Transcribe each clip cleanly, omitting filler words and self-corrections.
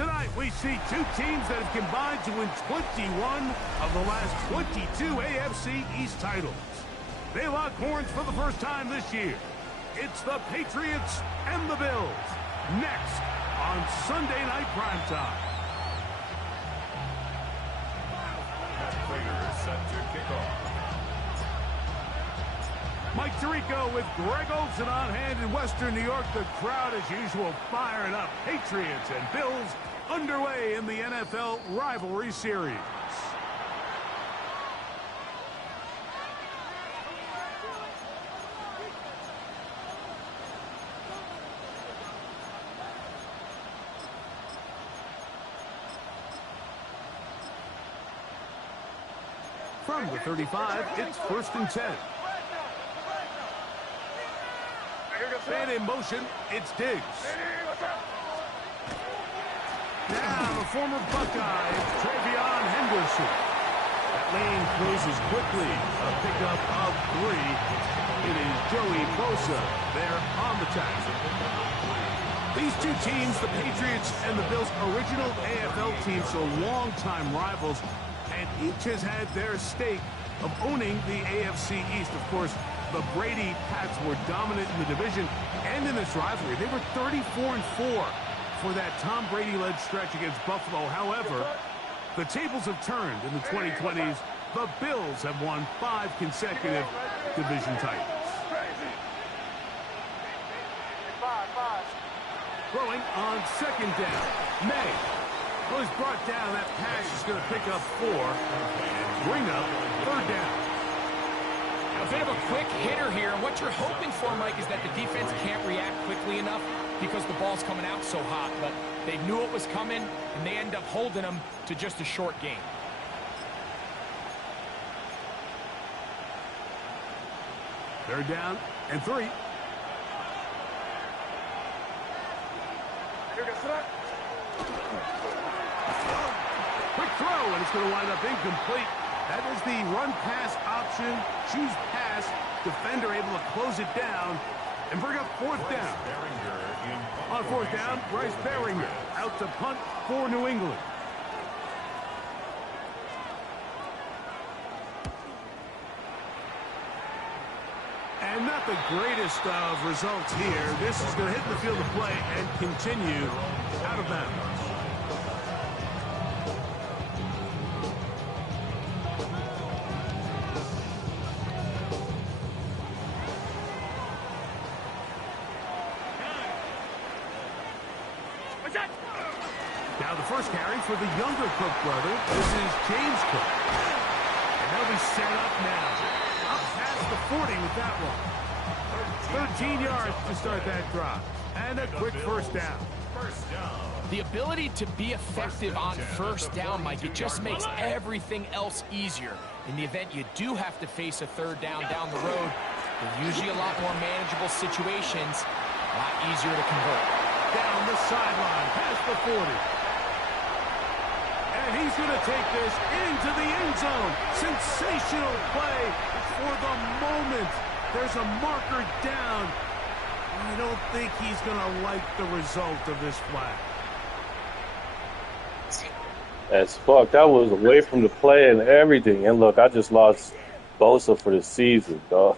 Tonight, we see two teams that have combined to win 21 of the last 22 AFC East titles. They lock horns for the first time this year. It's the Patriots and the Bills. Next on Sunday Night Primetime. Player is set to kick off. Mike Tirico with Greg Olson on hand in Western New York. The crowd, as usual, firing up. Patriots and Bills underway in the NFL rivalry series. From the 35, it's 1st and 10. And in motion, it's Diggs. Now, the former Buckeye, Travion Henderson. That lane closes quickly. A pickup of 3. It is Joey Bosa there on the tackle. These two teams, the Patriots and the Bills, original AFL teams, so longtime rivals, and each has had their stake of owning the AFC East. Of course, the Brady Pats were dominant in the division and in this rivalry. They were 34-4 for that Tom Brady-led stretch against Buffalo. However, the tables have turned in the 2020s. The Bills have won 5 consecutive division titles. Throwing on 2nd down. May. Well, he's brought down. That pass is going to pick up 4 and bring up 3rd down. A bit of a quick hitter here, and what you're hoping for, Mike, is that the defense can't react quickly enough because the ball's coming out so hot. But they knew it was coming, and they end up holding them to just a short game. Third down and 3. Quick throw, and it's going to wind up incomplete. That is the run-pass option. Choose pass. Defender able to close it down and bring up 4th down. On 4th down, Bryce Baringer out to punt for New England. And not the greatest of results here. This is going to hit the field of play and continue out of bounds. Now the first carry for the younger Cook brother. This is James Cook. And they'll be set up now. Up past the 40 with that one. 13 yards to start that drive. And a quick first down. The ability to be effective on first down, Mike, it just makes everything else easier. In the event you do have to face a 3rd down the road, they're usually a lot more manageable situations, a lot easier to convert. Down the sideline, past the 40. And he's going to take this into the end zone. Sensational play for the moment. There's a marker down. I don't think he's going to like the result of this flag. As fuck. That was away from the play and everything. And look, I just lost Bosa for the season, dog.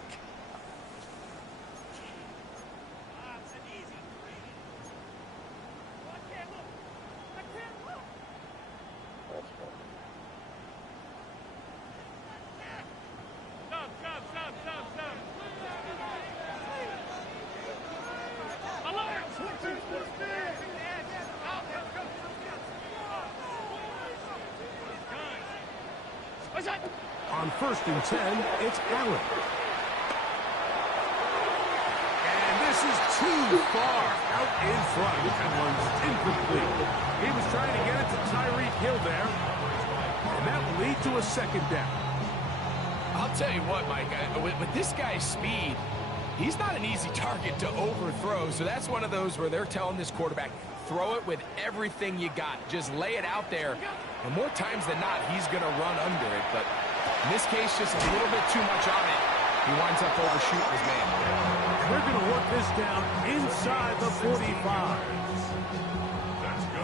On 1st and 10, it's Allen. And this is too far out in front. That one's incomplete. He was trying to get it to Tyreek Hill there. And that will lead to a 2nd down. I'll tell you what, Mike, with this guy's speed, he's not an easy target to overthrow. So that's one of those where they're telling this quarterback, throw it with everything you got. Just lay it out there. And more times than not, he's going to run under it. But in this case, just a little bit too much on it. He winds up overshooting his man. They're going to work this down inside the 45.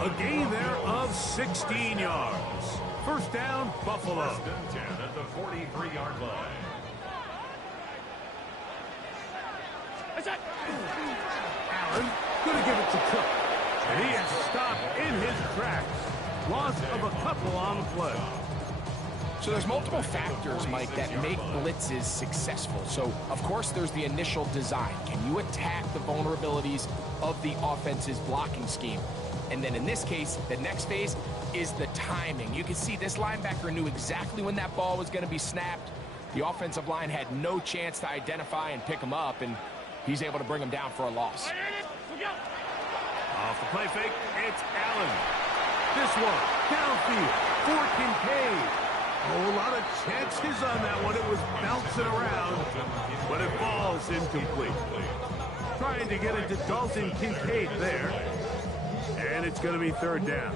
A gain there of 16 yards. First down, Buffalo. First and 10 at the 43-yard line. Allen going to give it to Cook. And he is stopped in his tracks. Loss of a couple on the play. So there's multiple factors, Mike, that make blitzes successful. So, of course, there's the initial design. Can you attack the vulnerabilities of the offense's blocking scheme? And then in this case, the next phase is the timing. You can see this linebacker knew exactly when that ball was going to be snapped. The offensive line had no chance to identify and pick him up, and he's able to bring him down for a loss. Off the play fake, it's Allen. This one, downfield, for Kincaid. Oh, a lot of chances on that one. It was bouncing around, but it falls incomplete. Trying to get it to Dalton Kincaid there. And it's going to be third down.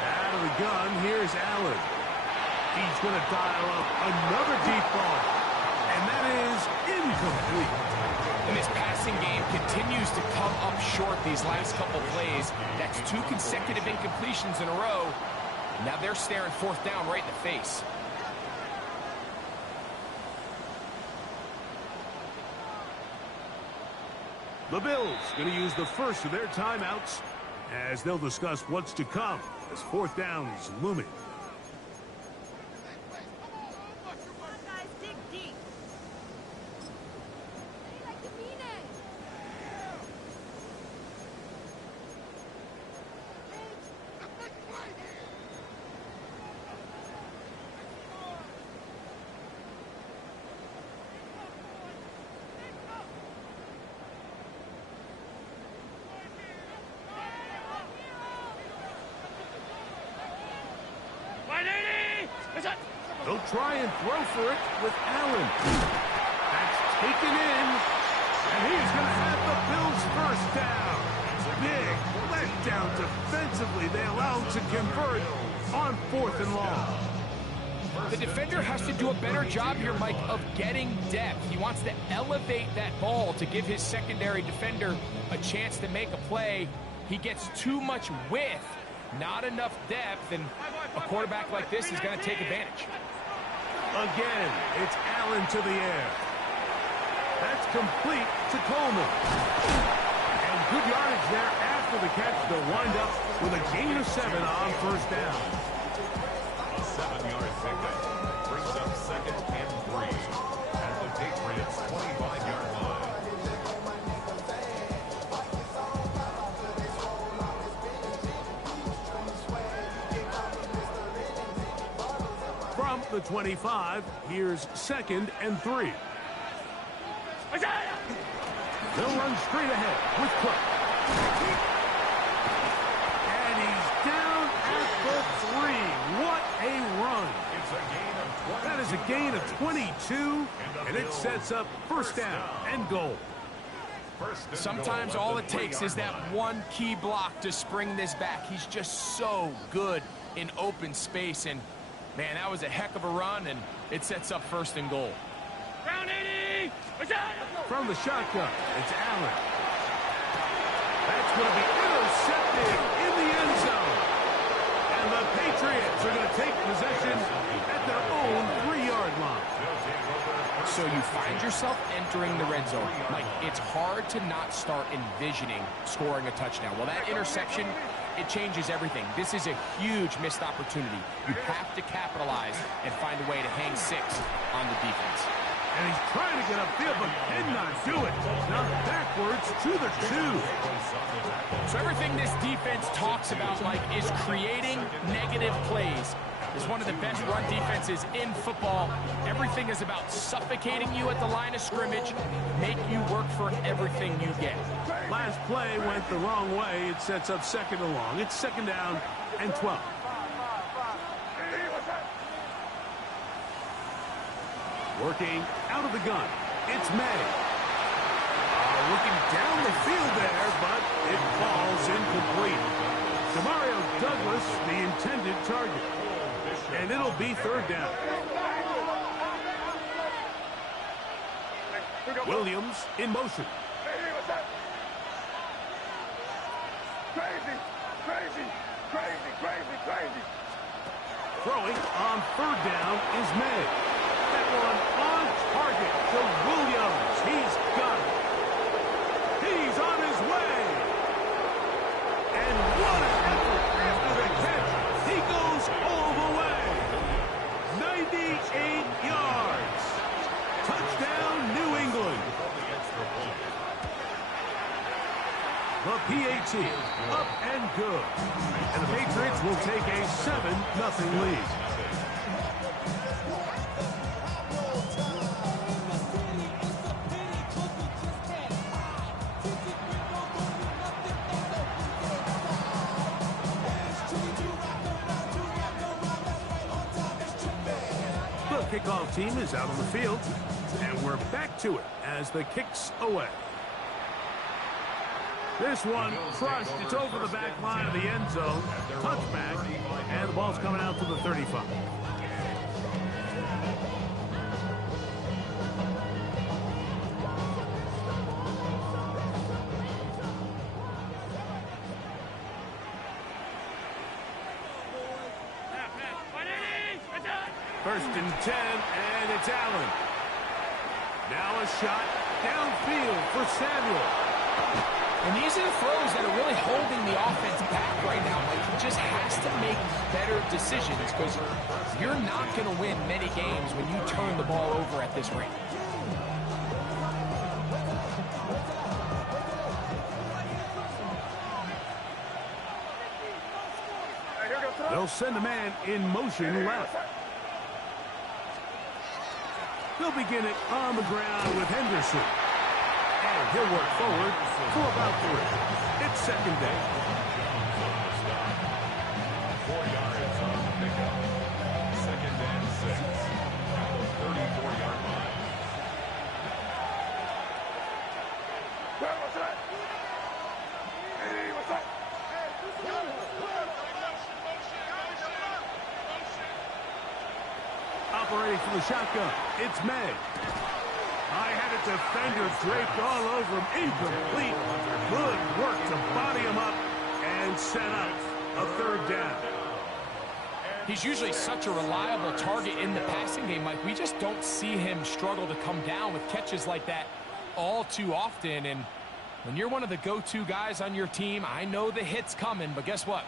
Out of the gun, here's Allen. He's going to dial up another deep ball. And that is incomplete. And this passing game continues to come up short these last couple plays. That's 2 consecutive incompletions in a row. Now they're staring fourth down right in the face. The Bills going to use the first of their timeouts as they'll discuss what's to come as fourth down is looming. They'll try and throw for it with Allen. That's taken in, and he's going to have the Bills' first down. Big letdown defensively. They allow him to convert on 4th and long. The defender has to do a better job here, Mike, of getting depth. He wants to elevate that ball to give his secondary defender a chance to make a play. He gets too much width, not enough depth, and a quarterback like this is going to take advantage. Again, it's Allen to the air. That's complete to Coleman. And good yardage there after the catch. They'll wind up with a gain of 7 on first down. A 7-yard pickup brings up 2nd and 3 at the Patriots' 25-yard line. From the 25, here's 2nd and 3. They'll run straight ahead with Cook. And he's down at the 3. What a run. It's a gain of 20. That is a gain of 22, and it sets up first down and goal. Sometimes all it takes is that one key block to spring this back. He's just so good in open space, and man, that was a heck of a run, and it sets up 1st and goal. From the shotgun, it's Allen. That's going to be intercepted in the end zone. And the Patriots are going to take possession at their own 3-yard line. So you find yourself entering the red zone. Mike, it's hard to not start envisioning scoring a touchdown. Well, that interception, it changes everything. This is a huge missed opportunity. You have to capitalize and find a way to hang 6 on the defense. And he's trying to get upfield, but cannot do it. Now backwards to the 2. So everything this defense talks about, Mike, is creating negative plays. is one of the best run defenses in football. Everything is about suffocating you at the line of scrimmage, make you work for everything you get. Last play went the wrong way. It sets up second and long. It's second down and 12. Working out of the gun. It's May. Looking down the field there, but it falls incomplete. Demario Douglas, the intended target. And it'll be third down. Williams in motion. Throwing on third down is May. That one on target to Williams. He's got it. He's on his way. And what an effort after the catch. He goes all the way. 98 yards. Touchdown, New England. The PAT up and good. And the Patriots will take a 7-0 lead. The kickoff team is out on the field, and we're back to it as the kick's away. This one crushed. It's over the back line of the end zone. Touchback. And the ball's coming out to the 35. First and 10, and it's Allen. Now a shot downfield for Samuel. And these are the throws that are really holding the offense back right now. Like, he just has to make better decisions because you're not going to win many games when you turn the ball over at this rate. They'll send a man in motion left. They'll begin it on the ground with Henderson. And he'll work forward for about 3. It's second down. 4 yards on the pickup. Second and 6. At the 34-yard line. Operating from the shotgun, it's May. I had a defender draped all over him. Incomplete. Good work to body him up and set up a third down. He's usually such a reliable target in the passing game. Like, we just don't see him struggle to come down with catches like that all too often. And when you're one of the go-to guys on your team, I know the hit's coming, but guess what?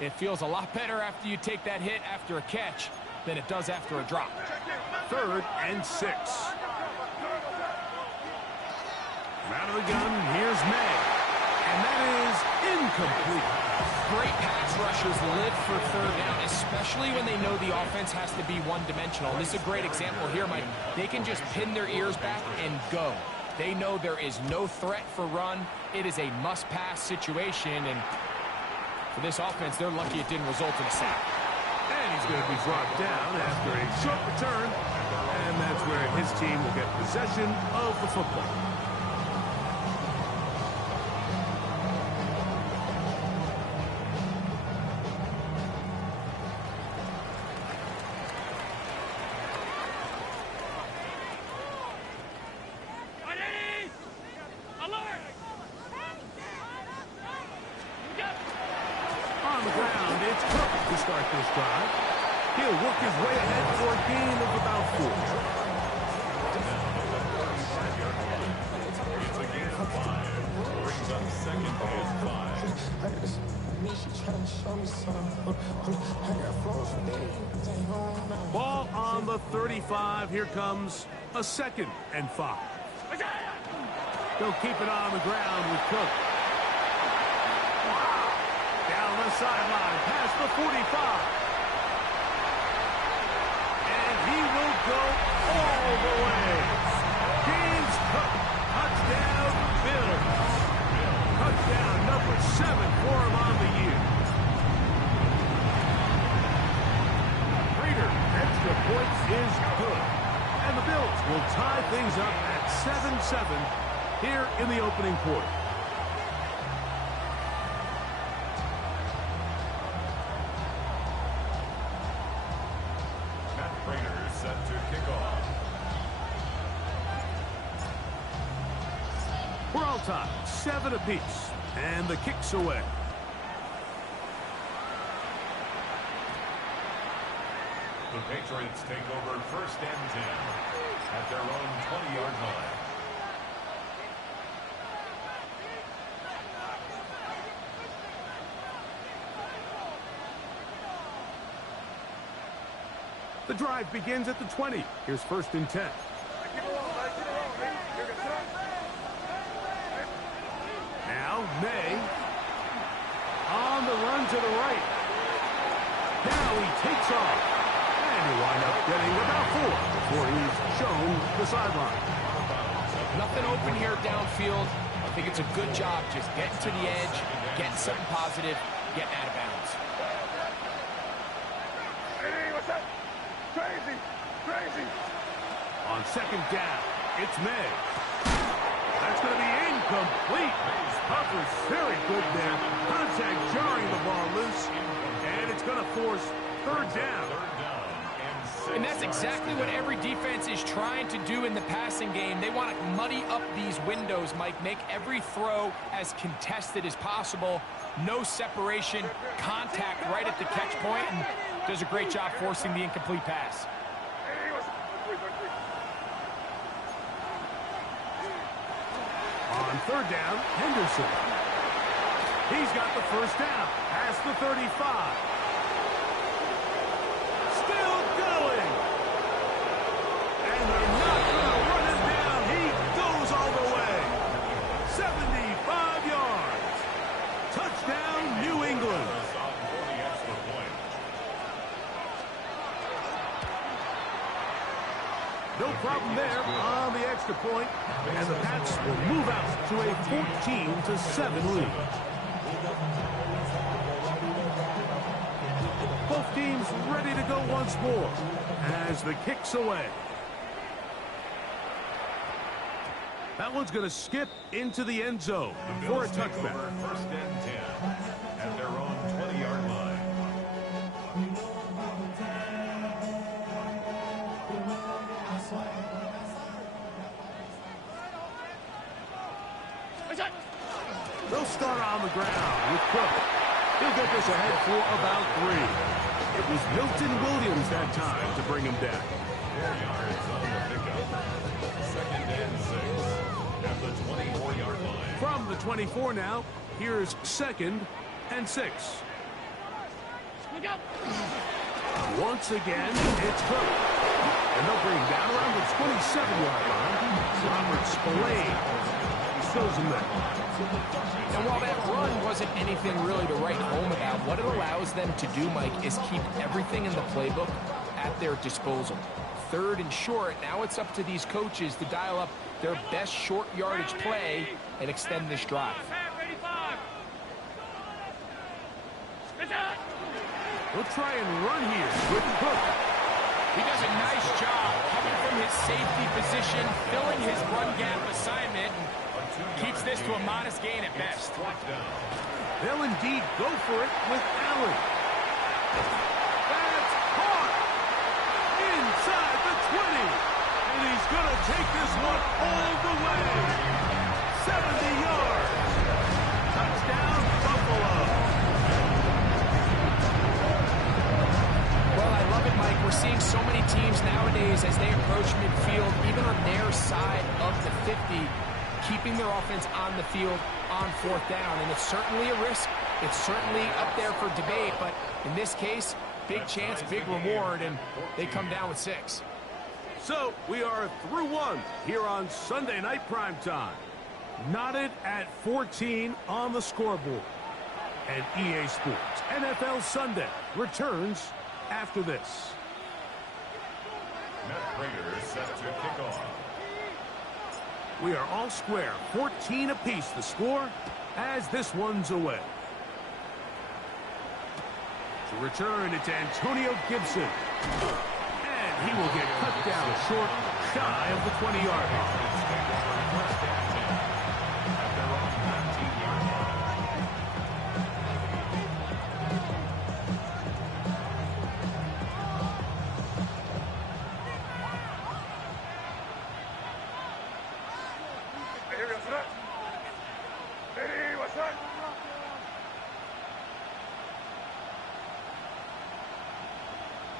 It feels a lot better after you take that hit after a catch than it does after a drop. Third and 6. Out of the gun, here's May. And that is incomplete. Great pass rushers live for third down, especially when they know the offense has to be one-dimensional. This is a great example here, Mike. They can just pin their ears back and go. They know there is no threat for run. It is a must-pass situation, and for this offense, they're lucky it didn't result in a sack. And he's going to be brought down after a short return, and that's where his team will get possession of the football. On the ground, it's Cook to start this drive. He'll work his way ahead for a gain of about 4. It's a gain of 5. Brings up second and 5. Ball on the 35. Here comes a second and 5. They'll keep it on the ground with Cook. Down the sideline, past the 45. is good. And the Bills will tie things up at 7-7 here in the opening quarter. Raiders set to kick off. We're all tied, 7 apiece, and the kick's away. The Patriots take over 1st and 10 at their own 20-yard line. The drive begins at the 20. Here's 1st and 10. Now, May. On the run to the right. Now he takes off. And he'll wind up getting about 4 before he's shown the sideline. Nothing open here downfield. I think it's a good job just getting to the edge, getting something positive, getting out of bounds. Crazy. On 2nd down, it's May. That's going to be incomplete. Puffer's very good there. Contact jarring the ball loose. And it's going to force 3rd down. And that's exactly what every defense is trying to do in the passing game. They want to muddy up these windows, Mike, make every throw as contested as possible. No separation, contact right at the catch point, and does a great job forcing the incomplete pass. On 3rd down, Henderson. He's got the 1st down, past the 35. Still going. And they're not going to run him down. He goes all the way. 75 yards. Touchdown, New England. No problem there on the extra point, and the Pats will move out to a 14-7 lead. Both teams ready to go once more as the kick's away. That one's going to skip into the end zone for a touchback. 1st and 10 at their own 20-yard line. They'll start on the ground with Cook. He'll get this ahead for about 3. It was Milton Williams that time to bring him down. 4 yards on the pickup. 2nd and 6 at the 24-yard line. From the 24 now, here's 2nd and 6. Once again, it's Cook. And they'll bring him down around the 27-yard line. Robert Spillane shows him there. And while that run wasn't anything really to write home about, what it allows them to do, Mike, is keep everything in the playbook at their disposal. 3rd and short, now it's up to these coaches to dial up their best short yardage play and extend this drive. We'll try and run here with Cook. He does a nice job coming from his safety position, filling his run gap assignment, and keeps this to a modest gain at best. They'll indeed go for it with Allen. That's caught inside the 20. And he's going to take this one all the way. 70 yards. Touchdown, Buffalo. Well, I love it, Mike. We're seeing so many teams nowadays as they approach midfield, even on their side of the 50, keeping their offense on the field on 4th down. And it's certainly a risk. It's certainly up there for debate. But in this case, big chance, big reward, and they come down with 6. So we are through 1 here on Sunday Night Primetime. Knotted at 14 on the scoreboard. And EA Sports NFL Sunday returns after this. Matt Prater is set to kick off. We are all square, 14 apiece the score as this one's away. To return, it's Antonio Gibson. And He will get cut down short, shy of the 20-yard line.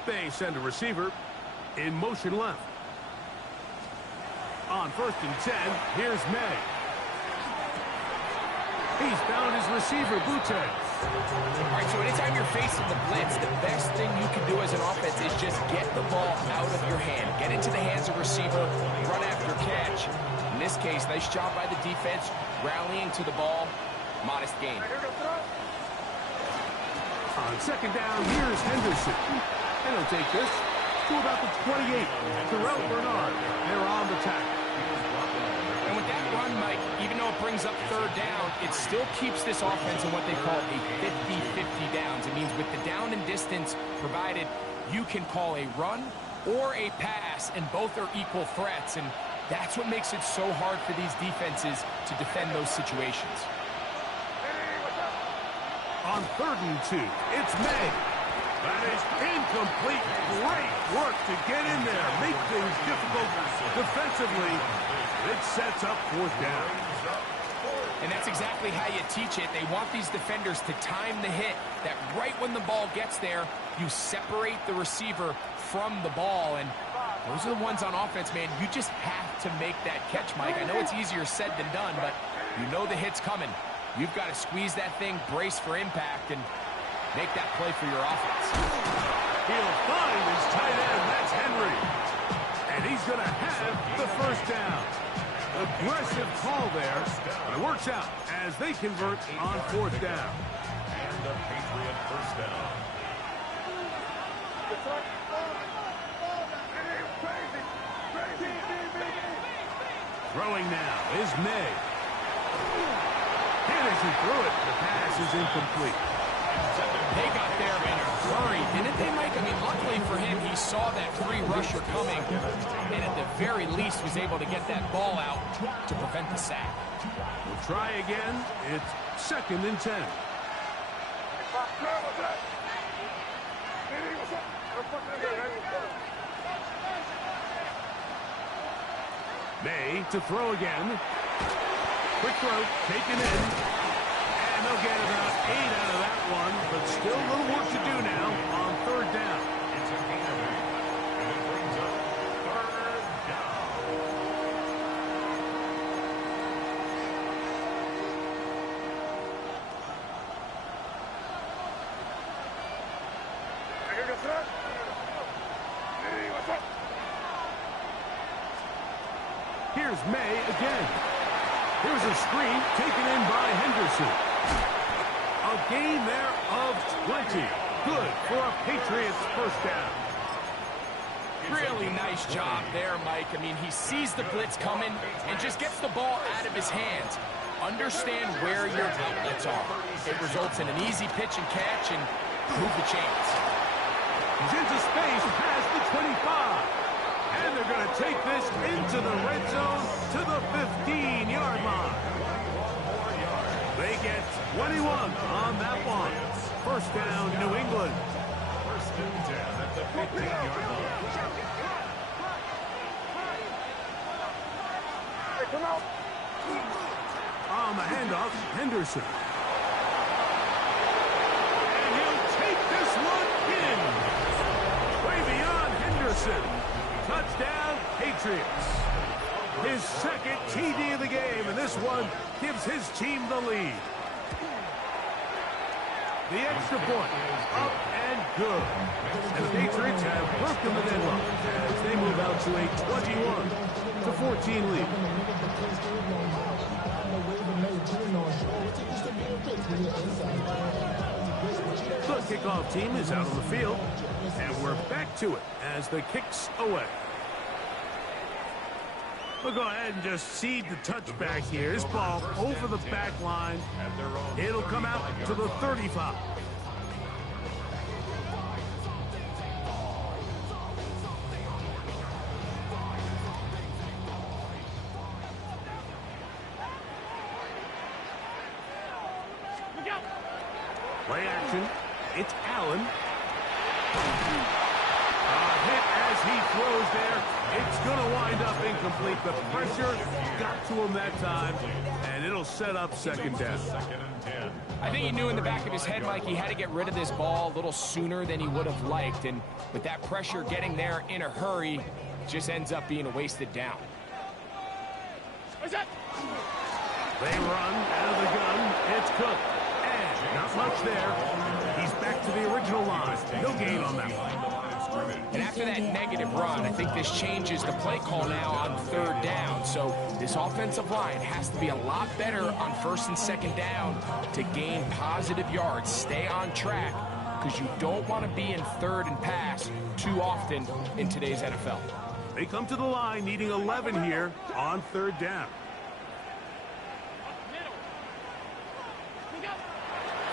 They send a receiver in motion left. On 1st and 10, here's May. He's found his receiver, Butte. All right, so anytime you're facing the blitz, the best thing you can do as an offense is just get the ball out of your hand. Get into the hands of receiver, run after catch. In this case, nice job by the defense, rallying to the ball. Modest gain. On 2nd down, here's Henderson. And he'll take this to about the 28. Terrell Bernard, they're on the tackle. And with that run, Mike, even though it brings up 3rd down, it still keeps this offense in what they call a 50-50 downs. It means with the down and distance provided, you can call a run or a pass, and both are equal threats. And that's what makes it so hard for these defenses to defend those situations. On 3rd and 2, it's May. That is incomplete. Great work to get in there. Make things difficult defensively. It sets up 4th down. And that's exactly how you teach it. They want these defenders to time the hit, that right when the ball gets there, you separate the receiver from the ball. And those are the ones on offense, man. You just have to make that catch, Mike. I know it's easier said than done, but you know the hit's coming. You've got to squeeze that thing, brace for impact, and make that play for your offense. He'll find his tight end. That's Henry. And he's going to have the 1st down. Aggressive call there. But it works out as they convert on 4th down. And the Patriot 1st down. Throwing now is May. And as he threw it, the pass is incomplete. They got there in a hurry, didn't they, Mike? I mean, luckily for him, he saw that free rusher coming, and at the very least was able to get that ball out to prevent the sack. We'll try again. It's 2nd and 10. May to throw again. Quick throw, taken in. And they'll get about 8 out of that one, but still a little work to do now on 3rd down. It's a gain of 8, and it brings up 3rd down. Here's May again. Here's a screen taken in by Henderson. A gain there of 20. Good for a Patriots 1st down. Really nice job there, Mike. I mean, he sees the blitz coming and just gets the ball out of his hands. Understand where your outlets are. It results in an easy pitch and catch and prove the chance. He's into space, past the 25. And they're going to take this into the red zone to the 15-yard line. They get 21 on that one. 1st down, New England. 1st and 10 at the 15-yard line. On the handoff, Henderson. And he'll take this one in. Way beyond Henderson. Touchdown, Patriots. His 2nd TD of the game, and this one gives his team the lead. The extra point is up and good. And the Patriots have broken the deadlock as they move out to a 21-14 lead. The kickoff team is out on the field, and we're back to it as the kick's away. We'll go ahead and just seed the touchback here. This ball over the back line. It'll come out to the 35. Play action. It's Allen. Hit as he throws there. It's going to wind up incomplete. The pressure got to him that time, and it'll set up second down. Second and 10. I think he knew in the back of his head, Mike, he had to get rid of this ball a little sooner than he would have liked. And with that pressure getting there in a hurry, it just ends up being a wasted down. They run out of the gun. It's Cook. And not much there. He's back to the original line. No gain on that one. And after that negative run, I think this changes the play call now on third down. So this offensive line has to be a lot better on first and second down to gain positive yards. Stay on track because you don't want to be in third and pass too often in today's NFL. They come to the line needing 11 here on third down.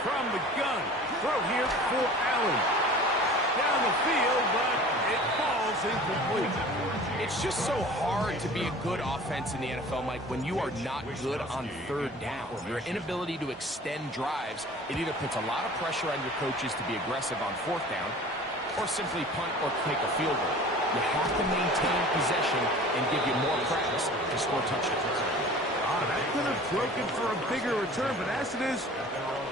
From the gun, throw here for Allen. Down the field, but it falls incomplete. It's just so hard to be a good offense in the NFL, Mike, when you are not good on third down. Your inability to extend drives, it either puts a lot of pressure on your coaches to be aggressive on fourth down or simply punt or take a field goal. You have to maintain possession and give you more practice to score touchdowns. That could have broken for a bigger return, but as it is,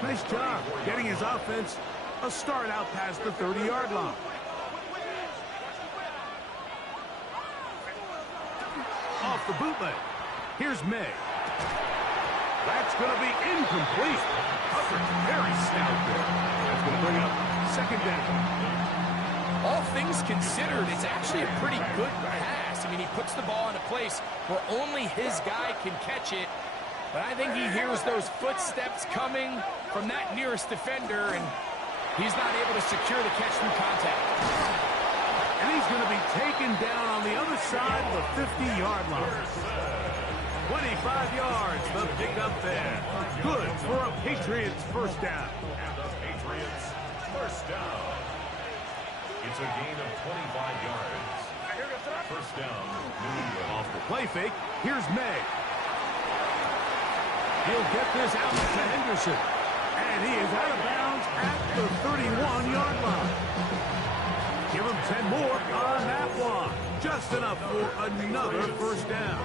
nice job getting his offense a start out past the 30-yard line. Off the bootleg. Here's May. That's going to be incomplete. Coverage very stout there. That's going to bring up second down. All things considered, it's actually a pretty good pass. I mean, he puts the ball in a place where only his guy can catch it. But I think he hears those footsteps coming from that nearest defender, and he's not able to secure the catch through contact. And he's going to be taken down on the other side of the 50-yard line. 25 yards, the pickup there. Good for a Patriots first down. And the Patriots first down. It's a gain of 25 yards. First down, New England. Off the play fake, here's May. He'll get this out to Henderson. And he is out of bounds at the 31-yard line. Give him 10 more on that one. Just enough for another first down.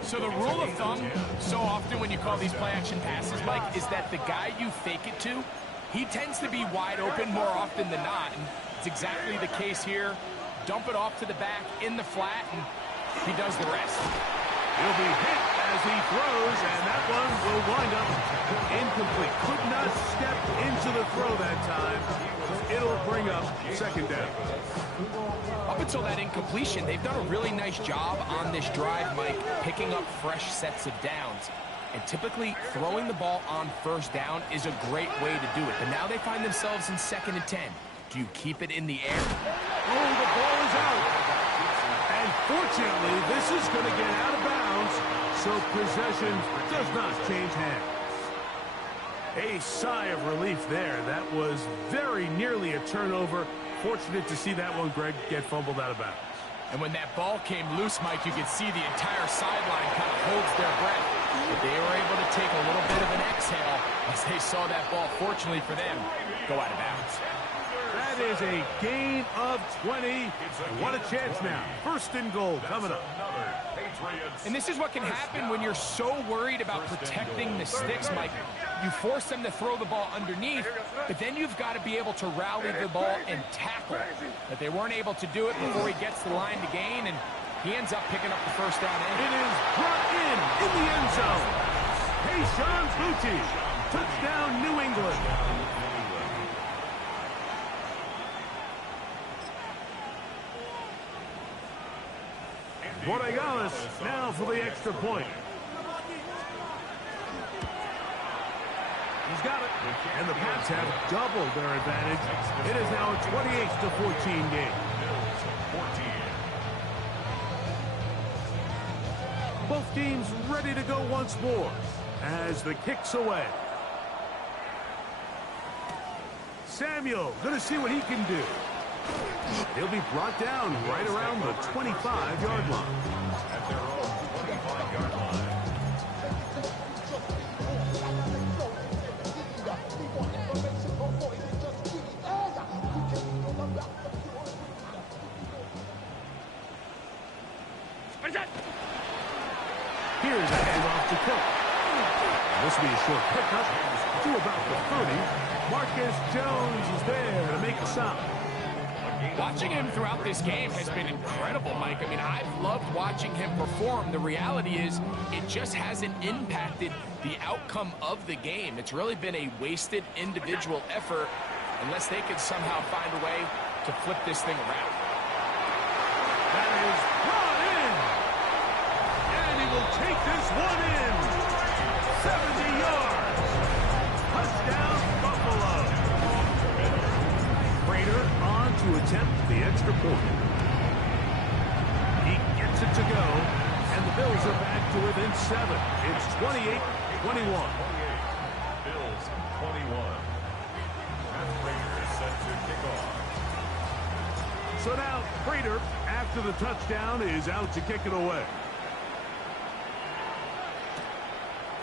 So the rule of thumb, so often when you call these play-action passes, Mike, is that the guy you fake it to, he tends to be wide open more often than not. And it's exactly the case here. Dump it off to the back in the flat, and he does the rest. He'll be hit as he throws, and that one will wind up incomplete. Could not step into the throw that time. It'll bring up second down. Up until that incompletion, they've done a really nice job on this drive, Mike, picking up fresh sets of downs. And typically, throwing the ball on first down is a great way to do it. But now they find themselves in 2nd and 10. Do you keep it in the air? Oh, the ball is out. And fortunately, this is going to get out of bounds, so possession does not change hands. A sigh of relief there. That was very nearly a turnover. Fortunate to see that one, Greg, get fumbled out of bounds. And when that ball came loose, Mike, you could see the entire sideline kind of holds their breath. But they were able to take a little bit of an exhale as they saw that ball, fortunately for them, go out of bounds. That is a gain of 20. What a chance now. First and goal coming up. And this is what can happen when you're so worried about protecting the sticks, Mike. You force them to throw the ball underneath, but then you've got to be able to rally the ball and tackle. But they weren't able to do it before he gets the line to gain, and he ends up picking up the first down. It is brought in the end zone. Hayshawn Boutte. Touchdown, New England. Borregales now for the extra point. He's got it. And the Pats have doubled their advantage. It is now a 28-14 game. Both teams ready to go once more as the kick's away. Samuel going to see what he can do. He'll be brought down right around the 25-yard line. At their own 25-yard line. Here's a handoff to Cook. This will be a short pickup to about the 30. Marcus Jones is there to make a stop. Watching him throughout this game has been incredible, Mike. I mean, I've loved watching him perform. The reality is it just hasn't impacted the outcome of the game. It's really been a wasted individual effort unless they could somehow find a way to flip this thing around. That is brought in. And he will take this one in. 70 yards. Touchdown, Buffalo. Prater on to attempt the extra point. He gets it to go, and the Bills are back to within 7. It's 28-21. Bills 21. And Prater set to kick off. So now Prater, after the touchdown, is out to kick it away.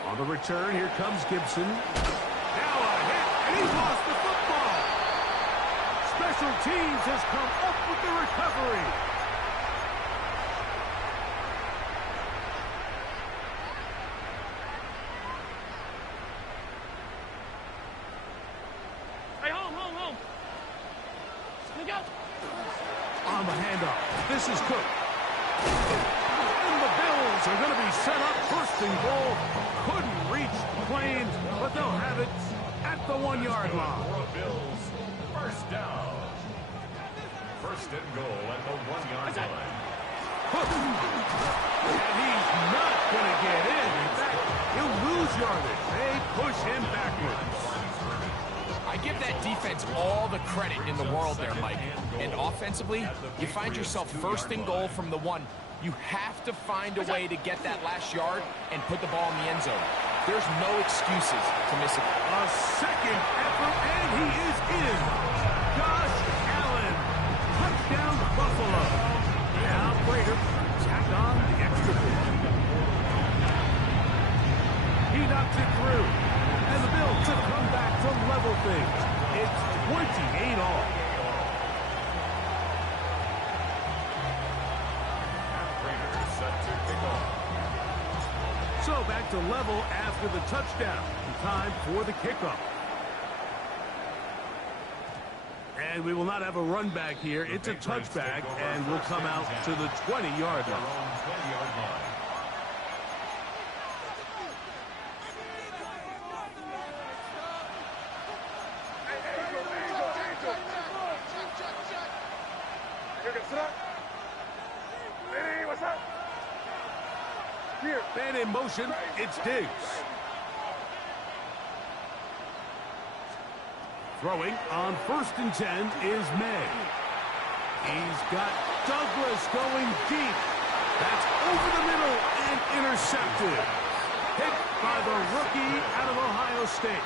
On the return, here comes Gibson. Now a hit, and he lost the football. Special teams has come up with the recovery. Hey, home. Look out. On the handoff, this is Cook. And the Bills are going to be set up first and goal. Couldn't reach the Plains, but they'll have it at the 1-yard line. Bills first down. First and goal at the 1-yard line. And he's not going to get in. In fact, he'll lose yardage. They push him backwards. I give that defense all the credit in the world there, Mike. And offensively, you find yourself first and goal from the 1. You have to find a way to get that last yard and put the ball in the end zone. There's no excuses to miss it. A second effort, and he is in. Josh Allen. Touchdown, Buffalo. Now Prater tacked on the extra point. He knocks it through. And the Bills have come back to level things. It's 28 all. Prater set to kick off. So back to level after the touchdown. Time for the kickoff. And we will not have a run back here. It's a touchback, and we'll come out to the 20-yard line. 20-yard line. Man in motion, it's Diggs. Throwing on 1st and 10 is May. He's got Douglas going deep. That's over the middle and intercepted. Hit by the rookie out of Ohio State.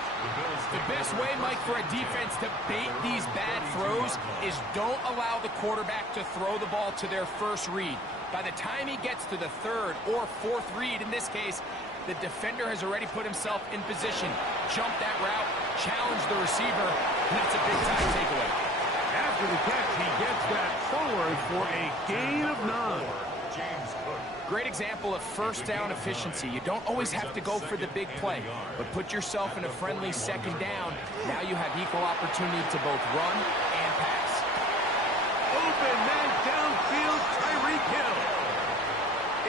The best way, Mike, for a defense to bait these bad throws is don't allow the quarterback to throw the ball to their first read. By the time he gets to the 3rd or 4th read, in this case, the defender has already put himself in position, jumped that route, challenged the receiver, and that's a big-time takeaway. After the catch, he gets that forward for a gain of 9. Great example of first down efficiency. You don't always have to go for the big play, but put yourself in a friendly 2nd down. Now you have equal opportunity to both run and pass. Open man downfield, Tyreek Hill.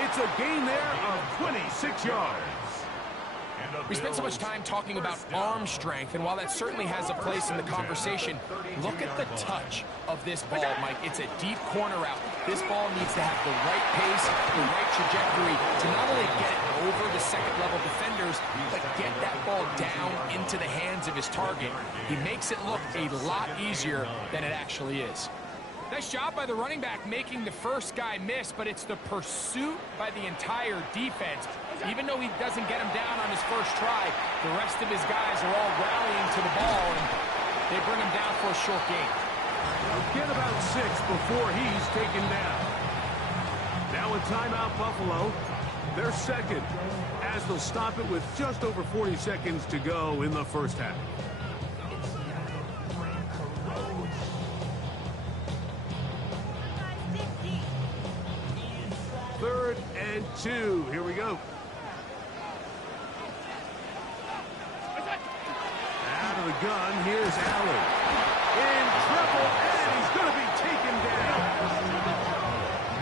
It's a gain there of 26 yards. We spent so much time talking about arm strength, and while that certainly has a place in the conversation, look at the touch of this ball, Mike. It's a deep corner route. This ball needs to have the right pace, the right trajectory to not only get it over the second-level defenders, but get that ball down into the hands of his target. He makes it look a lot easier than it actually is. Nice job by the running back making the first guy miss, but it's the pursuit by the entire defense. Even though he doesn't get him down on his first try, the rest of his guys are all rallying to the ball, and they bring him down for a short gain. Get about 6 before he's taken down. Now a timeout, Buffalo. They're second, as they'll stop it with just over 40 seconds to go in the first half. Third and 2. Here we go. Out of the gun, here's Allen. In trouble, and he's going to be taken down.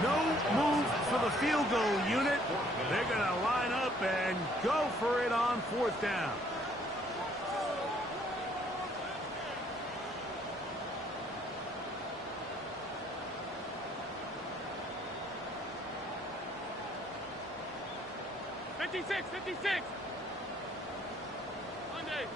No move for the field goal unit. They're going to line up and go for it on 4th down. '56, '56. Monday.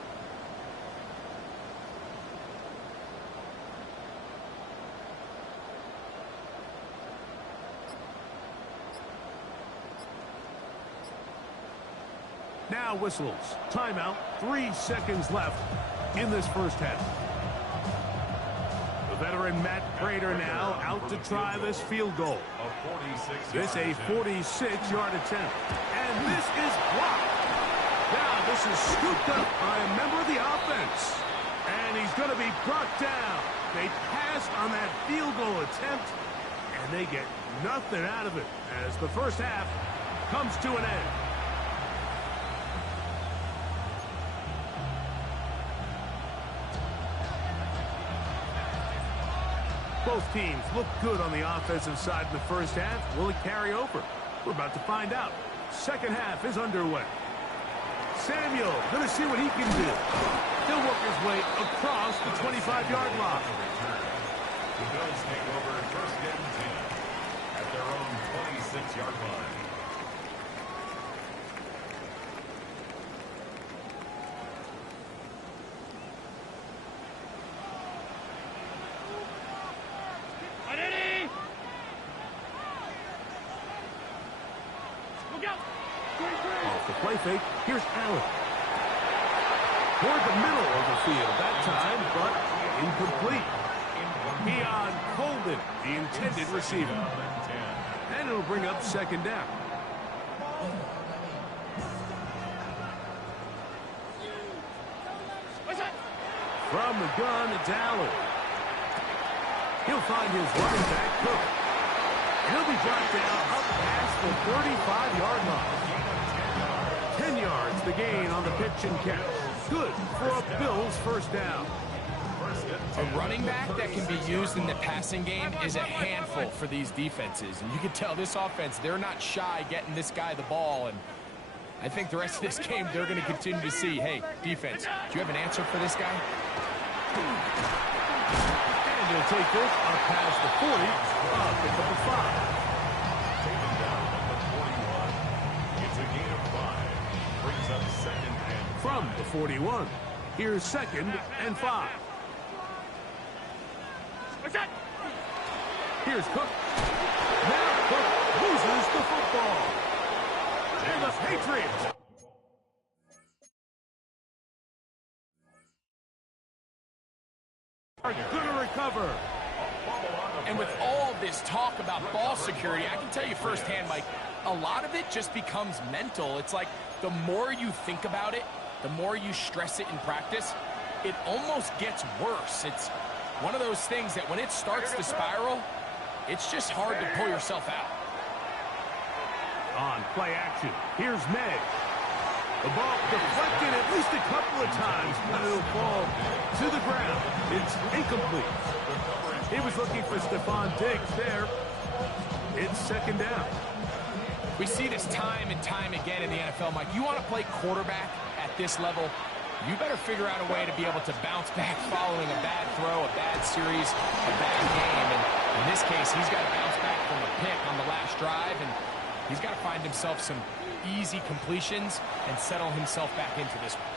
Now whistles. Timeout. 3 seconds left in this first half. The veteran Matt Prater now out to try this field goal. This a 46-yard attempt. And this is blocked. Now this is scooped up by a member of the offense. And he's going to be brought down. They pass on that field goal attempt, and they get nothing out of it as the first half comes to an end. Both teams look good on the offensive side in the first half. Will it carry over? We're about to find out. Second half is underway. Samuel going to see what he can do. He'll work his way across the 25-yard line. The Bills take over first and 10 at their own 26-yard line. Off the play fake, here's Allen. Toward the middle of the field that time, but incomplete. Keon Colden, the intended receiver. And it'll bring up second down. From the gun, it's Allen. He'll find his running back, Cook. He'll be brought down up past the 35-yard line. 10 yards the gain on the pitch and catch. Good for a Bills first down. A running back that can be used in the passing game is a handful for these defenses. And you can tell this offense, they're not shy getting this guy the ball. And I think the rest of this game, they're going to continue to see, hey, defense, do you have an answer for this guy? And he'll take this up past the 40, up at the 5. Taken down at the 41. It's a gain of 5. Brings up second and 5. From the 41, here's second and 5. Here's Cook. Now Cook loses the football. And the Patriots are going to recover. And with all this talk about ball security, I can tell you firsthand, Mike, a lot of it just becomes mental. It's like the more you think about it, the more you stress it in practice, it almost gets worse. It's one of those things that when it starts to spiral, it's just hard to pull yourself out. On play action, here's Meg. The ball deflected at least a couple of times, but it'll fall to the ground. It's incomplete. He was looking for Stephon Diggs there. It's second down. We see this time and time again in the NFL, Mike. You want to play quarterback at this level, you better figure out a way to be able to bounce back following a bad throw, a bad series, a bad game. And in this case, he's got to bounce back from a pick on the last drive, and he's got to find himself some easy completions and settle himself back into this one.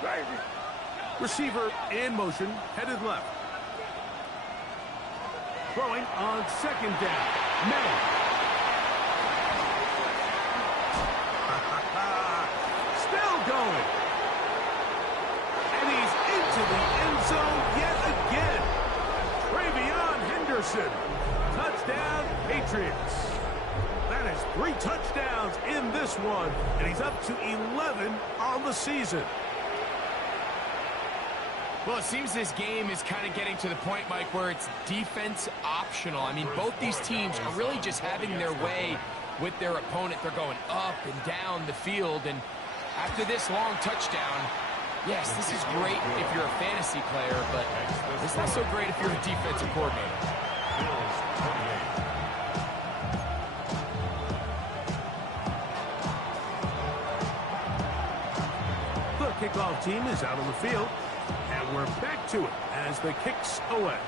Crazy. Receiver in motion, headed left. Throwing on second down. May. Still going. And he's into the end zone yet again. Travion Henderson. Touchdown, Patriots. That is 3 touchdowns in this one, and he's up to 11 on the season. Well, it seems this game is kind of getting to the point, Mike, where it's defense optional. I mean, both these teams are really just having their way with their opponent. They're going up and down the field, and after this long touchdown, yes, this is great if you're a fantasy player, but it's not so great if you're a defensive coordinator. The kickoff team is out on the field, and we're back to it as the kick's away.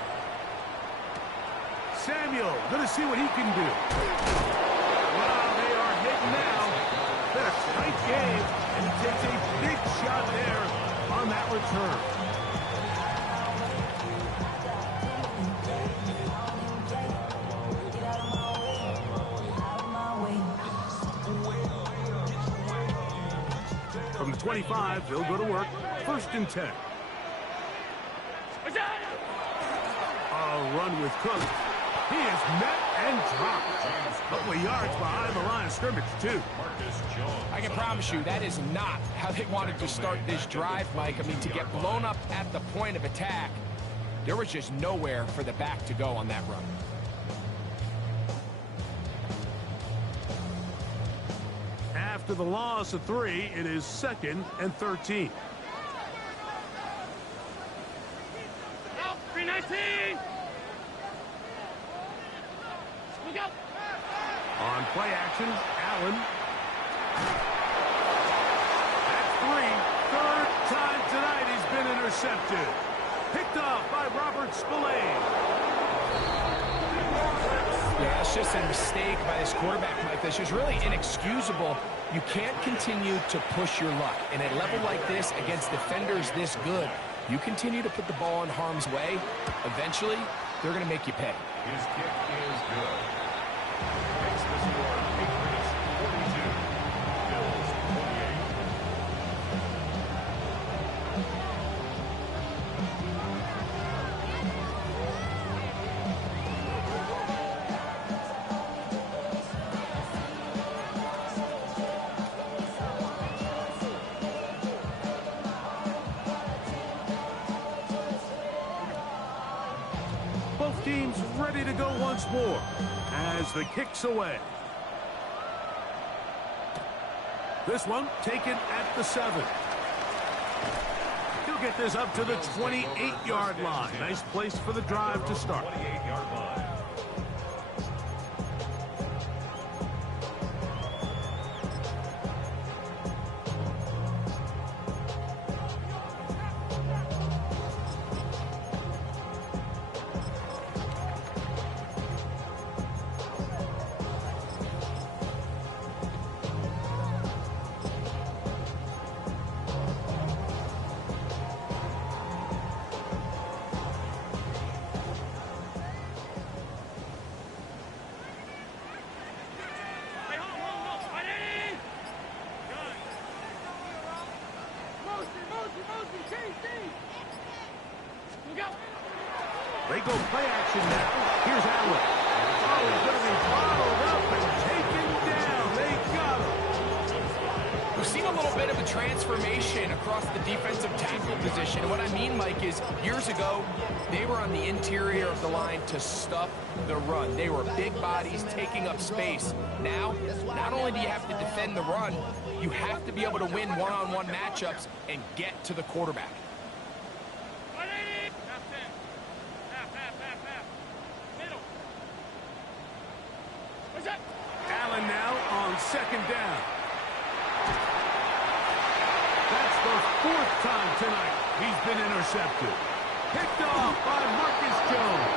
Samuel, going to see what he can do. Well, they are hitting now. Been a tight game, and he takes a big shot there on that return. From the 25, they'll go to work. 1st and 10. A run with Cook. He is met and dropped. A couple of yards behind the line of scrimmage, too. I can promise you that is not how they wanted to start this drive, Mike. I mean, to get blown up at the point of attack, there was just nowhere for the back to go on that run. After the loss of 3, it is 2nd and 13. 319. Look out. On play action, Allen. That's 3. 3rd time tonight he's been intercepted. Picked off by Robert Spillane. Yeah, it's just a mistake by this quarterback, Mike. That's just really inexcusable. You can't continue to push your luck. And at a level like this, against defenders this good, you continue to put the ball in harm's way, eventually, they're going to make you pay. His kick is good. Makes the score Patriots 42, Bills 28. Both teams ready to go once more as the kick's away. This one taken at the 7. He'll get this up to the 28-yard line. Nice place for the drive to start. 28-yard line. They go play action now. Here's Allen. Oh, he's going to be bottled up and taken down. They got him. We've seen a little bit of a transformation across the defensive tackle position. And what I mean, Mike, is years ago, they were on the interior of the line to stuff the run. They were big bodies taking up space. Now, not only do you have to defend the run, you have to be able to win one-on-one matchups and get to the quarterback. Allen now on 2nd down. That's the 4th time tonight he's been intercepted. Picked off by Marcus Jones.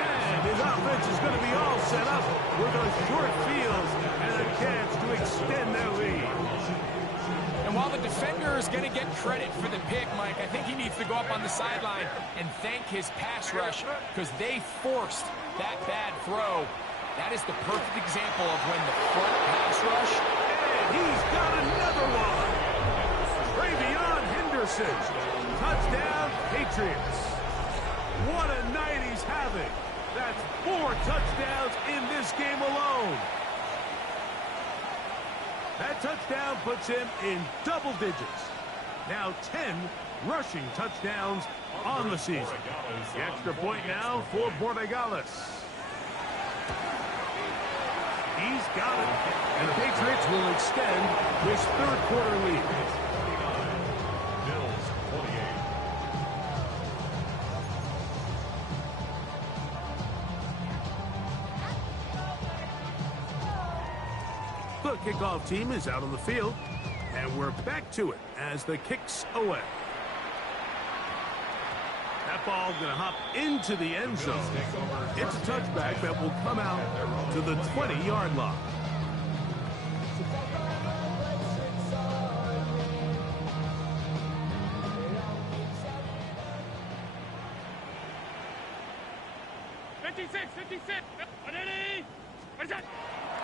And his offense is going to be all set up with a short field and a chance to extend their lead. And while the defender is going to get credit for the pick, Mike, I think he needs to go up on the sideline and thank his pass rush because they forced that bad throw. That is the perfect example of when the front pass rush. And he's got another one. Travion Henderson. Touchdown, Patriots. What a night he's having. That's 4 touchdowns in this game alone. That touchdown puts him in double digits. Now 10 rushing touchdowns on the season. The extra point now for Borregales. He's got it. And the Patriots will extend this third quarter lead. Bills 28. The kickoff team is out on the field, and we're back to it as the kick's away. That ball going to hop into the end zone. It's a touchback that will come out to the 20-yard line.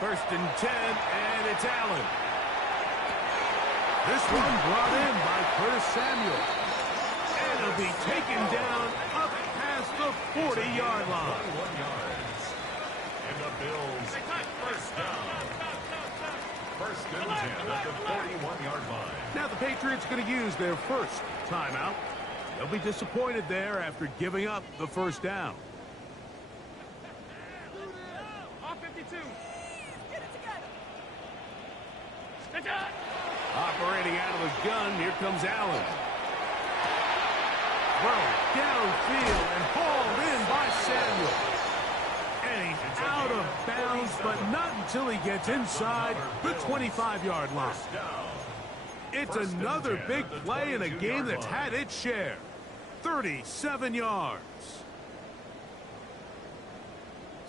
First and 10, and it's Allen. This one brought in by Curtis Samuel. And it'll be taken down up past the 40-yard line. 41 yards. And the Bills first down. First and 10 at the 41-yard line. Now the Patriots going to use their first timeout. They'll be disappointed there after giving up the first down. Operating out of the gun, here comes Allen. Thrown downfield and hauled in by Samuel. And he's out of bounds, but not until he gets inside the 25-yard line. It's another big play in a game that's had its share. 37 yards.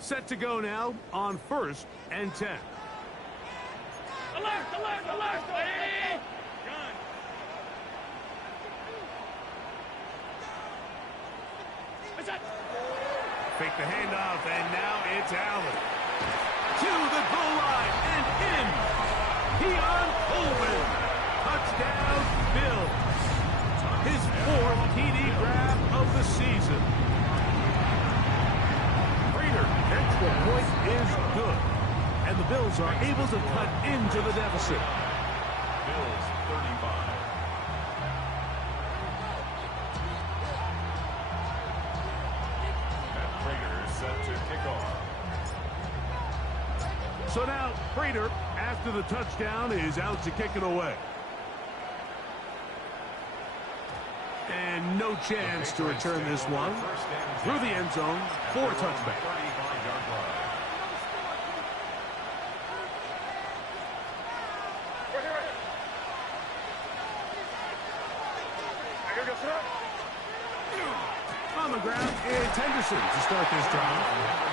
Set to go now on first and 10. Alert, alert, alert! Ready? Gun. Fake the handoff, and now it's Allen. To the goal line and in. Keon Coleman. Touchdown, Bills. His fourth TD grab of the season. Prater, extra point is good. And the Bills are able to cut into the deficit. Bills 35. Matt Prater set to kick off. So now Prater, after the touchdown, is out to kick it away. And no chance to return this one through the end zone for a touchback. 35-yard line. On the ground, it's Henderson to start this drive.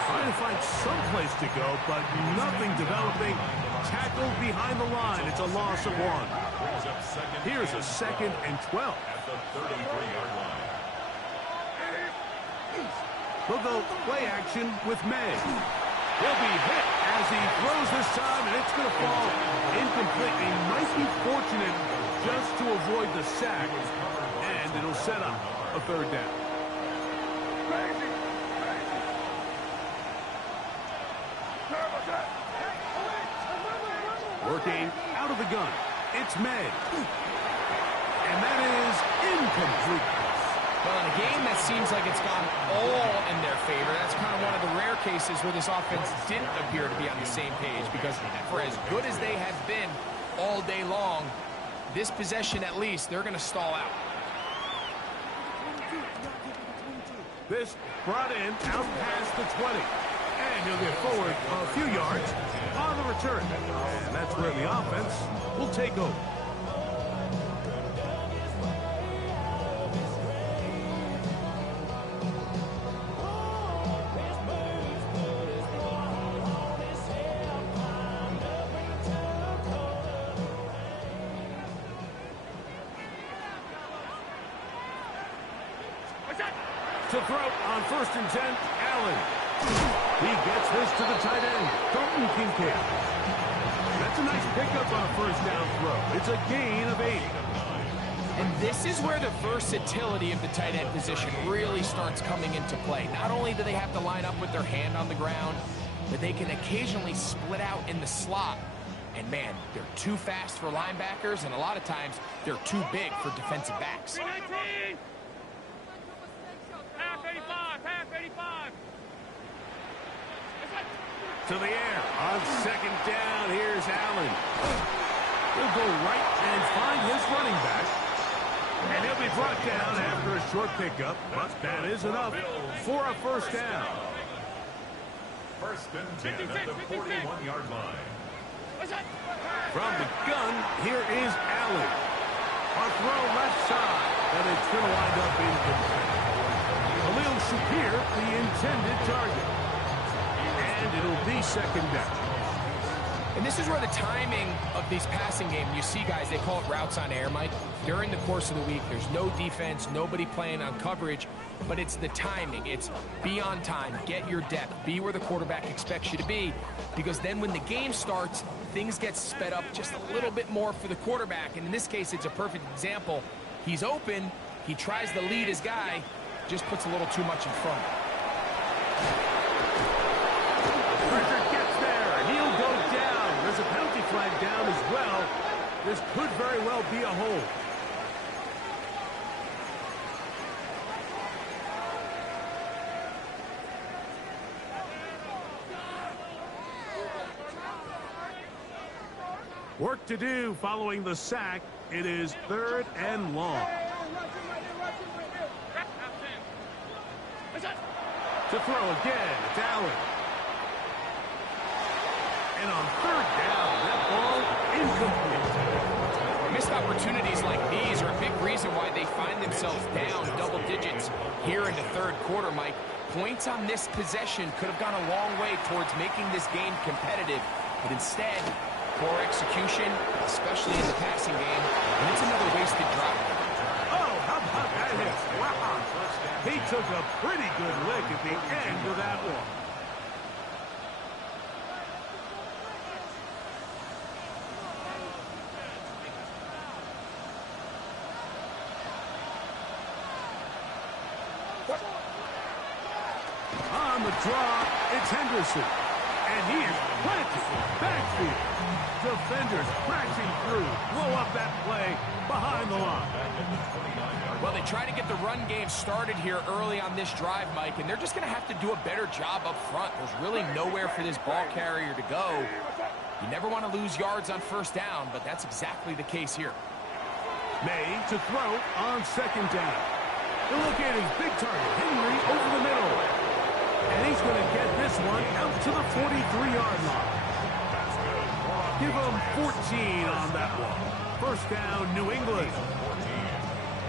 Trying to find some place to go, but nothing developing. Tackled behind the line. It's a loss of one. Here's a second and 12. At the 33-yard line. We'll go play action with May. He'll be hit as he throws this time, and it's going to fall incomplete. He might be fortunate just to avoid the sack, and it'll set up a third down. Working out of the gun. It's May. And that is incomplete. Well, in a game that seems like it's gone all in their favor, that's kind of one of the rare cases where this offense didn't appear to be on the same page, because for as good as they have been all day long, this possession at least, they're going to stall out. This brought in out past the 20. And he'll get forward a few yards on the return. And that's where the offense will take over. To throw on first and 10, Allen. He gets this to the tight end, Dalton Kincaid. That's a nice pickup on a first down throw. It's a gain of 8. And this is where the versatility of the tight end position really starts coming into play. Not only do they have to line up with their hand on the ground, but they can occasionally split out in the slot And man, they're too fast for linebackers, and a lot of times they're too big for defensive backs. 19. Half 85, half 85. To the air. On second down, here's Allen. He'll go right and find his running back. And he'll be brought down after a short pickup, but that is enough for a first down. First and 10 at the 41-yard line. From the gun, here is Allen. A throw left side, but it's going to wind up incomplete. Khalil Shakir, the intended target. And it'll be second down. And this is where the timing of these passing games, you see guys, they call it routes on air, Mike. During the course of the week, there's no defense, nobody playing on coverage, but it's the timing. It's be on time, get your depth, be where the quarterback expects you to be, because then when the game starts, things get sped up just a little bit more for the quarterback. And in this case, it's a perfect example. He's open, he tries to lead his guy, just puts a little too much in front. Pressure gets there, and he'll go down. There's a penalty flag down as well. This could very well be a hold. Work to do following the sack. It is third and long. To throw again, it's Allen. And on third down, that ball incomplete. Missed opportunities like these are a big reason why they find themselves down double digits here in the third quarter, Mike. Points on this possession could have gone a long way towards making this game competitive, but instead, poor execution, especially in the passing game, and it's another wasted drive. Oh, how about that hit? Wow. He took a pretty good lick at the end of that one. On the draw, it's Henderson. And he is planted backfield. Defenders crashing through. Blow up that play behind the line. Well, they try to get the run game started here early on this drive, Mike, and they're just going to have to do a better job up front. There's really nowhere for this ball carrier to go. You never want to lose yards on first down, but that's exactly the case here. May to throw on second down. He'll look at his big target, Henry, over the middle. And he's going to get this one out to the 43-yard line. Give him 14 on that one. First down, New England.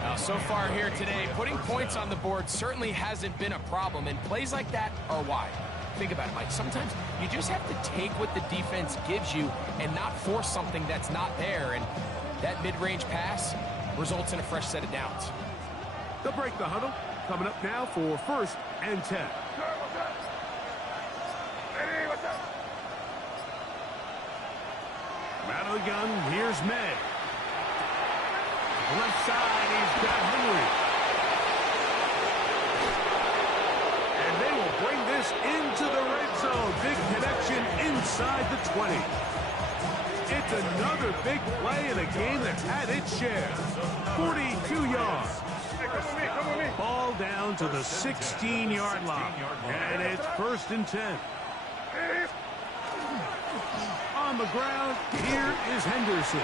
Now, so far here today, putting points on the board certainly hasn't been a problem, and plays like that are why. Think about it, Mike. Sometimes you just have to take what the defense gives you and not force something that's not there, and that mid-range pass results in a fresh set of downs. They'll break the huddle. Coming up now for first and 10. Out of the gun, here's May. Left side, he's got Henry. And they will bring this into the red zone. Big connection inside the 20. It's another big play in a game that's had its share. 42 yards. Ball down to the 16-yard line. And it's first and 10. On the ground, here is Henderson.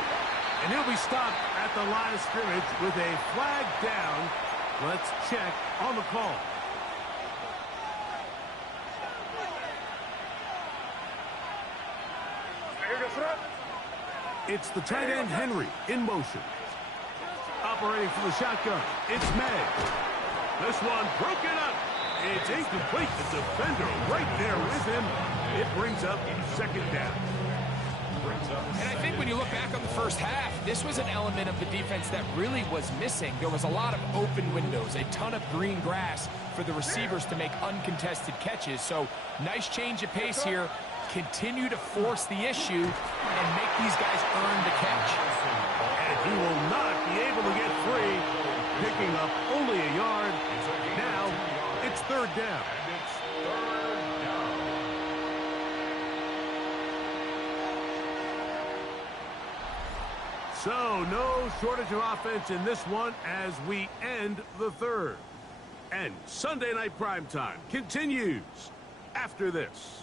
And he'll be stopped at the line of scrimmage with a flag down. Let's check on the call. It's the tight end, Henry, in motion. Operating from the shotgun, it's May. This one broken up. It's incomplete. The defender right there with him. It brings up second down. And I think when you look back on the first half, this was an element of the defense that really was missing. There was a lot of open windows, a ton of green grass for the receivers to make uncontested catches. So nice change of pace here. Continue to force the issue and make these guys earn the catch. And he will not be able to get free, picking up only a yard. Now it's third down. So, no shortage of offense in this one as we end the third. And Sunday Night Primetime continues after this.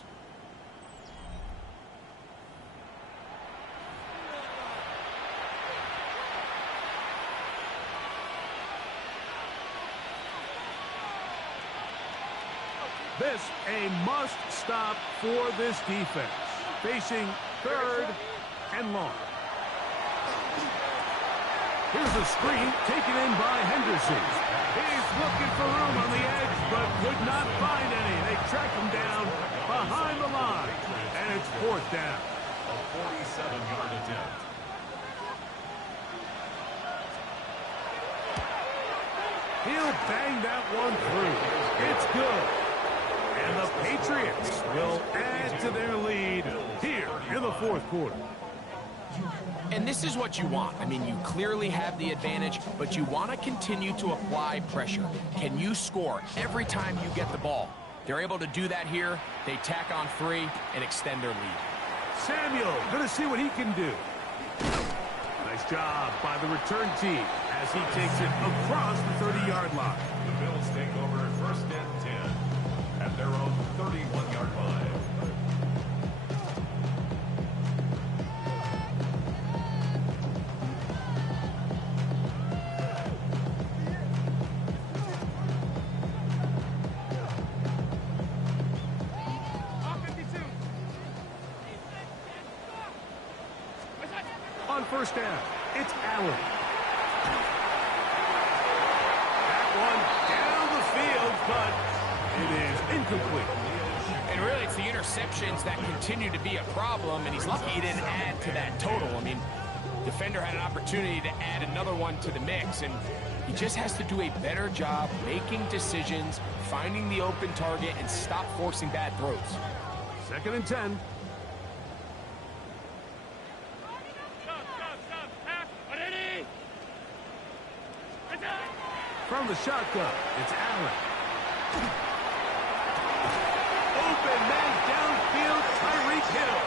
This a must-stop for this defense. Facing third and long. Here's a screen taken in by Henderson. He's looking for room on the edge, but could not find any. They track him down behind the line, and it's fourth down. A 47-yard attempt. He'll bang that one through. It's good. And the Patriots will add to their lead here in the fourth quarter. And this is what you want. I mean, you clearly have the advantage, but you want to continue to apply pressure. Can you score every time you get the ball? They're able to do that here. They tack on 3 and extend their lead. Samuel, going to see what he can do. Nice job by the return team as he takes it across the 30-yard line. The Bills take over first and 10 at their own 31-yard line. On first down, it's Allen. That one down the field, but it is incomplete. And really, it's the interceptions that continue to be a problem, and he's lucky he didn't add to that total. I mean, defender had an opportunity to add another one to the mix, and he just has to do a better job making decisions, finding the open target, and stop forcing bad throws. Second and 10. From the shotgun, it's Allen. Open man downfield, Tyreek Hill.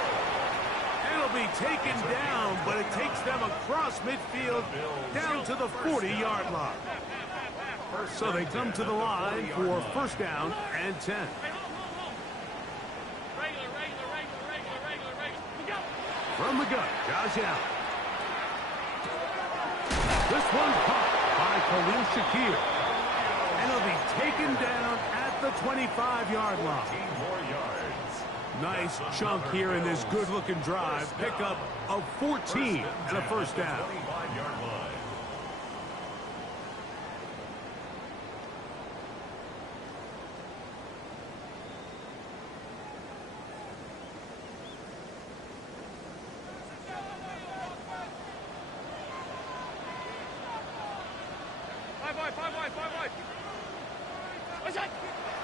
It'll be taken down, but it takes them across midfield down to the 40-yard line. So they come to the line for first down and 10. From the gun, Josh Allen. This one caught by Khalil Shakir. And it'll be taken down at the 25-yard line. 18 more yards. Nice chunk here in this good-looking drive. Pickup of 14 and a first down. 25-yard line.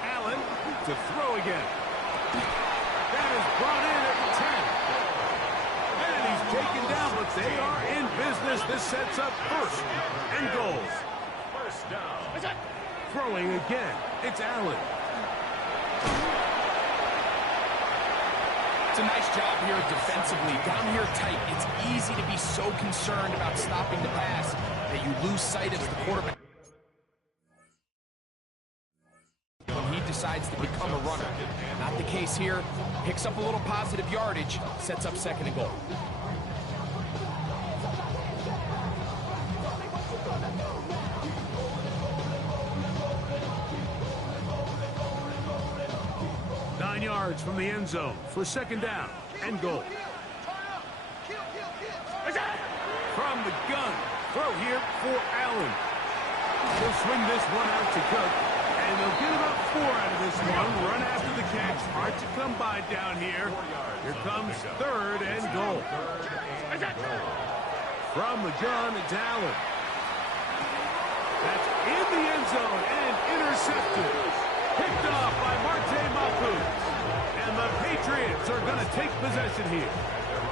Allen to throw again. That is brought in at the 10. And he's taken down, but they are in business. This sets up first and goal. First down. Throwing again. It's Allen. It's a nice job here defensively. Down here tight, it's easy to be so concerned about stopping the pass that you lose sight of the quarterback. When he decides to become a runner. Not the case here. Picks up a little positive yardage, sets up second and goal. Yards from the end zone for second down and goal. From the gun, throw here for Allen. They'll swing this one out to Cook, and they'll get about 4 out of this one. Run after the catch, hard to come by down here. Here comes third and goal. From the gun, it's Allen. That's in the end zone and intercepted. Picked off by Marte Mapu. And the Patriots are going to take possession here.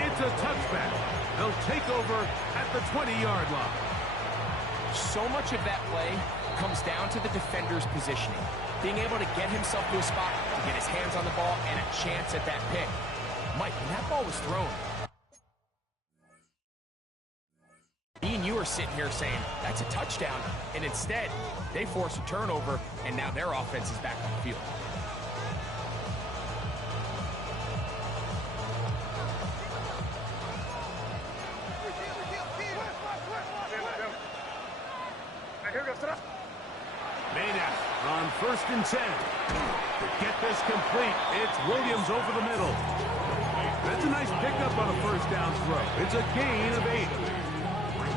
It's a touchback. They'll take over at the 20-yard line. So much of that play comes down to the defender's positioning. Being able to get himself to a spot, to get his hands on the ball, and a chance at that pick. Mike, when that ball was thrown, sitting here saying, that's a touchdown. And instead, they force a turnover, and now their offense is back on the field. Maynard on 1st and 10. To get this complete, it's Williams over the middle. That's a nice pickup on a 1st down throw. It's a gain of 8.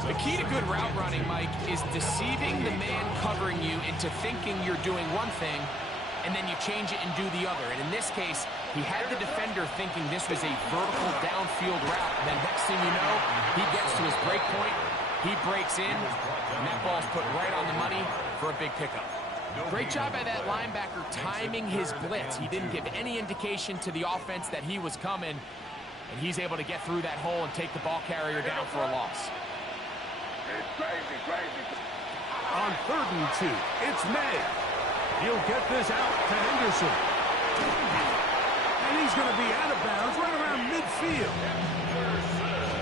The key to good route running, Mike, is deceiving the man covering you into thinking you're doing one thing, and then you change it and do the other. And in this case, he had the defender thinking this was a vertical downfield route. And then next thing you know, he gets to his break point, he breaks in, and that ball's put right on the money for a big pickup. Great job by that linebacker timing his blitz. He didn't give any indication to the offense that he was coming, and he's able to get through that hole and take the ball carrier down for a loss. On 3rd and 2, it's May. He'll get this out to Henderson. And he's going to be out of bounds right around midfield.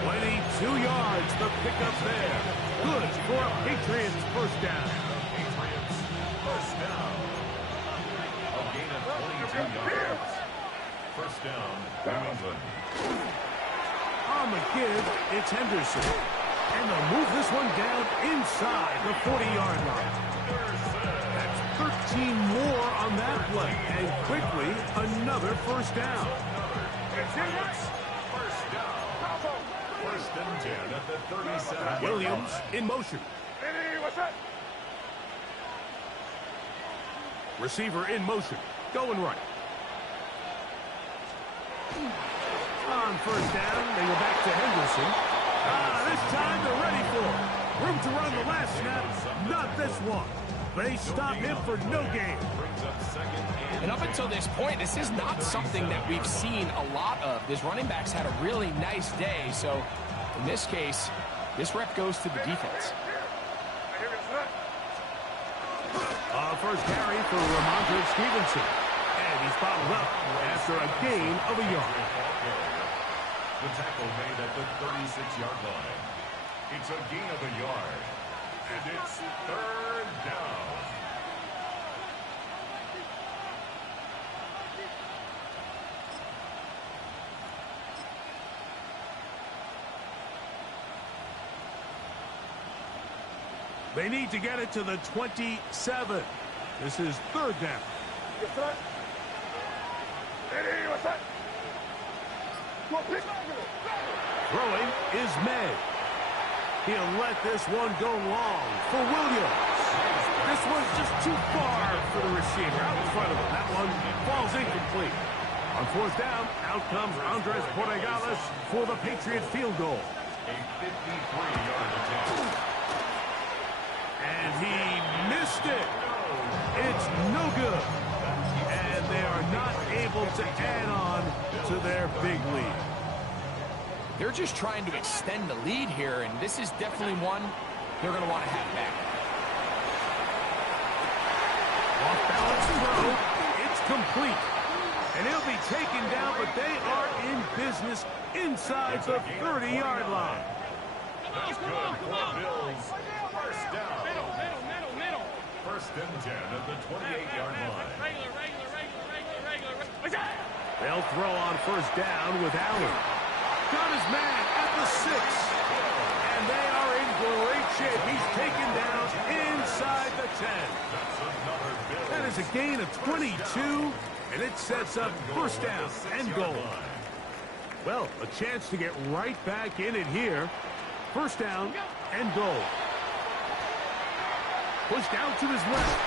22 yards, the pickup there. Good for a Patriots 1st down. Patriots first down. A gain of 22 yards. 1st down, New England. On the give, it's Henderson. And they'll move this one down inside the 40-yard line. That's 13 more on that play. And quickly, another 1st down. First down. 1st and 10 at the 37. Williams in motion. Receiver in motion. Going right. On 1st down, they go back to Henderson. This time they're ready for it. Room to run the last snap. Not this one. They stop him for no gain. And up until this point, this is not something that we've seen a lot of. This running back's had a really nice day. So in this case, this rep goes to the defense. First carry for Ramondre Stevenson. And he's bottled up after a gain of a yard. The tackle made at the 36-yard line. It's a gain of a yard. And it's 3rd down. They need to get it to the 27. This is 3rd down. Throwing is May. He'll let this one go long for Williams. This one's just too far for the receiver out in front of him. That one falls incomplete. On 4th down, out comes Andres Borregales for the Patriot field goal. A 53-yard attempt. And he missed it. It's no good. And they are not able to add on to their big lead. They're just trying to extend the lead here, and this is definitely one they're going to want to have back. Off balance throw. It's complete. And he'll be taken down, but they are in business inside the 30-yard line. That's good for Bills. 1st down. Middle. 1st and 10 at the 28-yard line. Regular. They'll throw on 1st down with Allen. Got his man at the 6. And they are in great shape. He's taken down inside the 10. That is a gain of 22, and it sets up 1st down and goal. Well, a chance to get right back in it here. 1st down and goal. Pushed out to his left.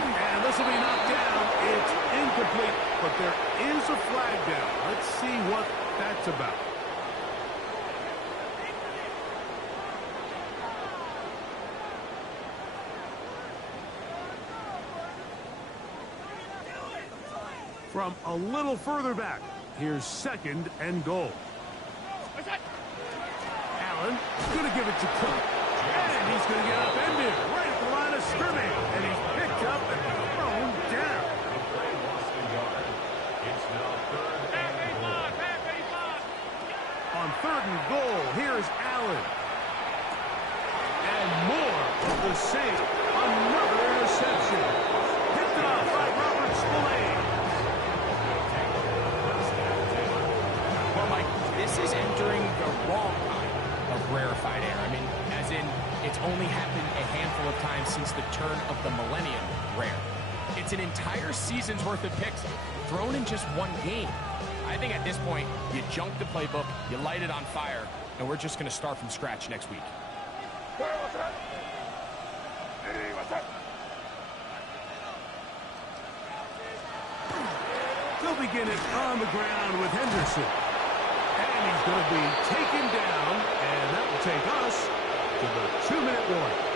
And this will be knocked down. It's incomplete, but there is a flag down. Let's see what that's about. From a little further back, here's 2nd and goal. Allen going to give it to Cook. And he's going to get upended right at the line of scrimmage. And he's picked up and thrown down. The play lost a yard. It's now 3rd and goal. On 3rd and goal, here's Allen. the save. Another interception. Picked off by Robert Spillane. Well, Mike, this is entering the wrong kind of rarefied air. I mean, as in, it's only happened a handful of times since the turn of the millennium rare. It's an entire season's worth of picks thrown in just one game. I think at this point, you junk the playbook, you light it on fire, and we're just going to start from scratch next week. They'll begin it on the ground with Henderson. And he's going to be taken down, and that will take us to the 2-minute warning.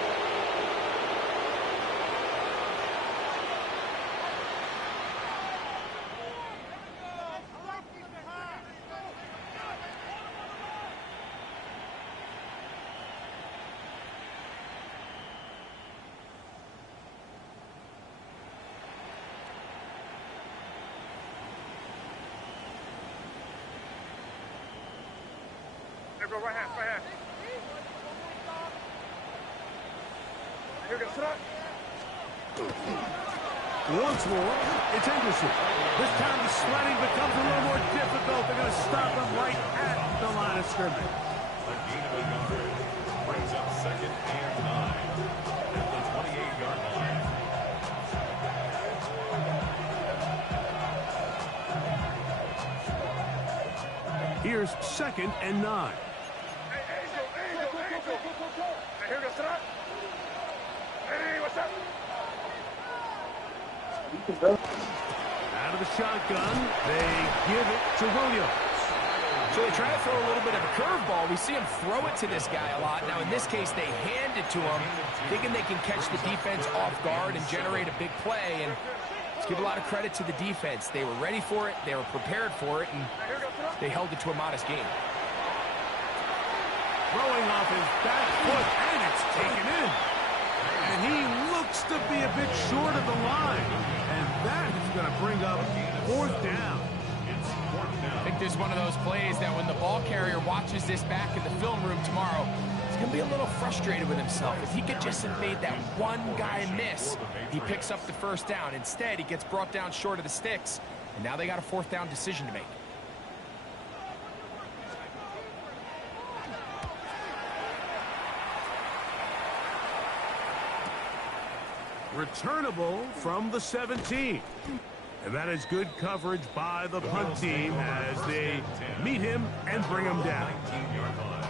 Once more, it's Henderson. This time the sledding becomes a little more difficult. They're going to stop him right at the line of scrimmage. A gain of a yard. Brings up 2nd and 9 at the 28-yard line. Here's 2nd and 9. Out of the shotgun, they give it to Williams. So they try to throw a little bit of a curveball. We see him throw it to this guy a lot. Now, in this case, they hand it to him, thinking they can catch the defense off guard and generate a big play. And let's give a lot of credit to the defense. They were ready for it, they were prepared for it, and they held it to a modest game. Throwing off his back foot, and it's taken in. And he looks to be a bit short of the line. And that is going to bring up 4th down. It's 4th down. I think this is one of those plays that when the ball carrier watches this back in the film room tomorrow, he's going to be a little frustrated with himself. If he could just have made that one guy miss, he picks up the 1st down. Instead, he gets brought down short of the sticks, and now they got a 4th down decision to make. Returnable from the 17. And that is good coverage by the punt team as they meet him and bring him down. 19-yard line.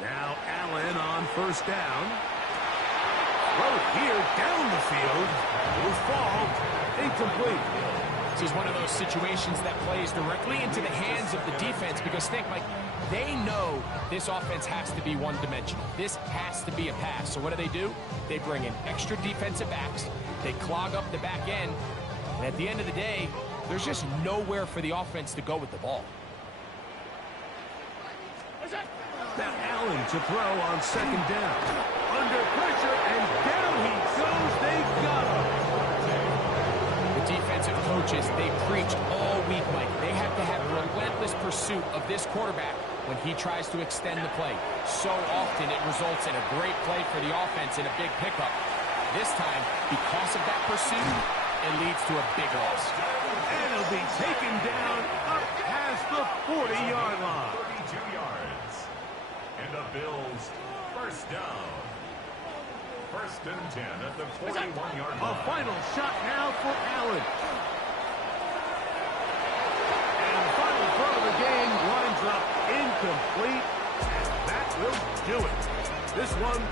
Now Allen on 1st down. Throw here down the field. Will fall. Incomplete. This is one of those situations that plays directly into the hands of the defense because think, Mike, they know this offense has to be one-dimensional. This has to be a pass. So what do? They bring in extra defensive backs. They clog up the back end. And at the end of the day, there's just nowhere for the offense to go with the ball. Now Allen to throw on 2nd down. Under pressure, and down he goes. They got him. The defensive coaches, they preach all week, Mike. They have to have relentless pursuit of this quarterback when he tries to extend the play. So often it results in a great play for the offense and a big pickup. This time, because of that pursuit, it leads to a big loss. And he'll be taken down up past the 40-yard line. 32 yards. And the Bills 1st down. 1st and 10 at the 41-yard line. A final shot now for Allen. And the final throw of the game winds up incomplete. And that will do it. This one